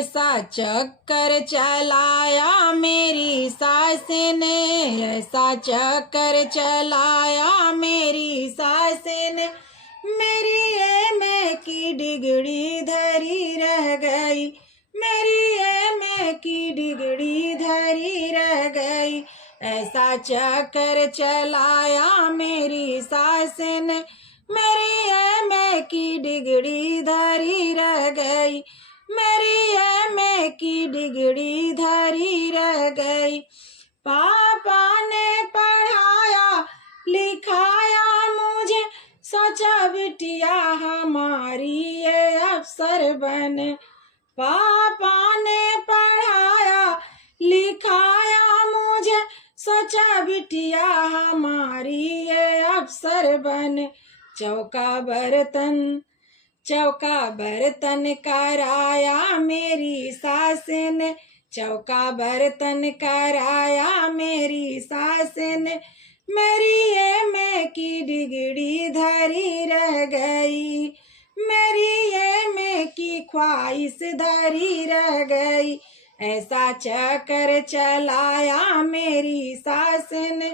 ऐसा चक्कर चलाया मेरी सास ने, ऐसा चक्कर चलाया मेरी सास ने, मेरी एम.ए. की डिग्री धरी रह गई, मेरी एम.ए. की डिग्री धरी रह गई। ऐसा चक्कर चलाया मेरी सास ने, मेरी एम.ए. की डिग्री धरी रह गई, मेरी एम.ए. की डिग्री धरी रह गई। पापा ने पढ़ाया लिखाया मुझे, सोचा बिटिया हमारी ये अफसर बने। पापा ने पढ़ाया लिखाया मुझे, सोचा बिटिया हमारी ये अफसर बने। चौका बर्तन कराया मेरी सास ने, चौका बर्तन कराया मेरी सास ने, मेरी एम.ए. की डिग्री धरी रह गई, मेरी एम.ए. की ख्वाहिश धरी रह गई। ऐसा चक्कर चलाया मेरी सास ने,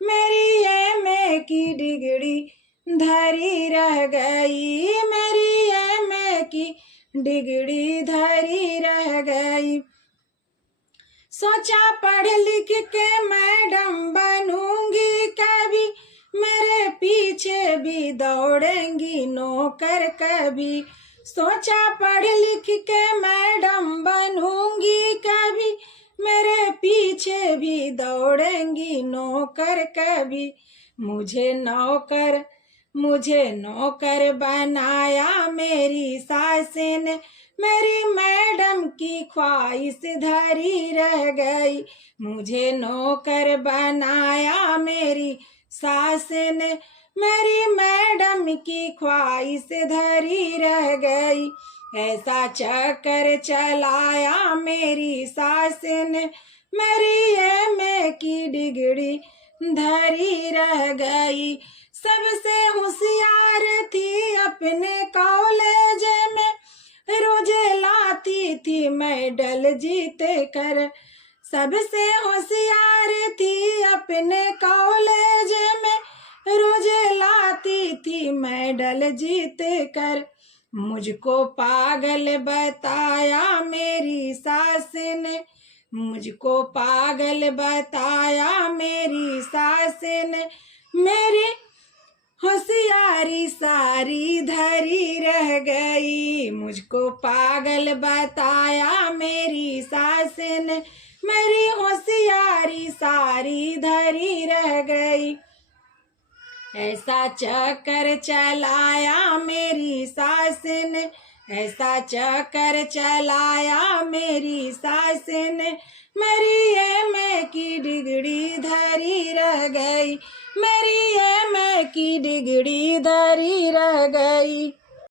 मेरी एम.ए. की डिग्री धरी रह गई, मेरी एम.ए. की डिग्री धरी रह गई। सोचा पढ़ लिख के मैडम बनूंगी कभी, मेरे पीछे भी दौड़ेंगी नौकर कभी। सोचा पढ़ लिख के मैडम बनूंगी कभी, मेरे पीछे भी दौड़ेंगी नौकर कभी। मुझे नौकर बनाया मेरी सास ने, मेरी मैडम की ख्वाहिश धरी रह गई। मुझे नौकर बनाया मेरी सास ने, मेरी मैडम की ख्वाहिश धरी रह गई। ऐसा चक्कर चलाया मेरी सास ने, मेरी एम.ए. की डिग्री धरी रह गई। सबसे होशियार थी अपने कॉलेज में, रोजे लाती थी मेडल जीत कर। सबसे होशियार थी अपने कॉलेज में, रोजे लाती थी मेडल जीत कर। मुझको पागल बताया मेरी सास ने, मुझको पागल बताया मेरी सास ने, मेरी होशियारी सारी धरी रह गई। मुझको पागल बताया मेरी सास ने, मेरी होशियारी सारी धरी रह गई। ऐसा चक्कर चलाया मेरी सास ने, ऐसा चक्कर चलाया मेरी सास ने, मेरी एम.ए. की डिग्री धरी रह गई, मेरी एम.ए. की डिग्री धरी रह गई।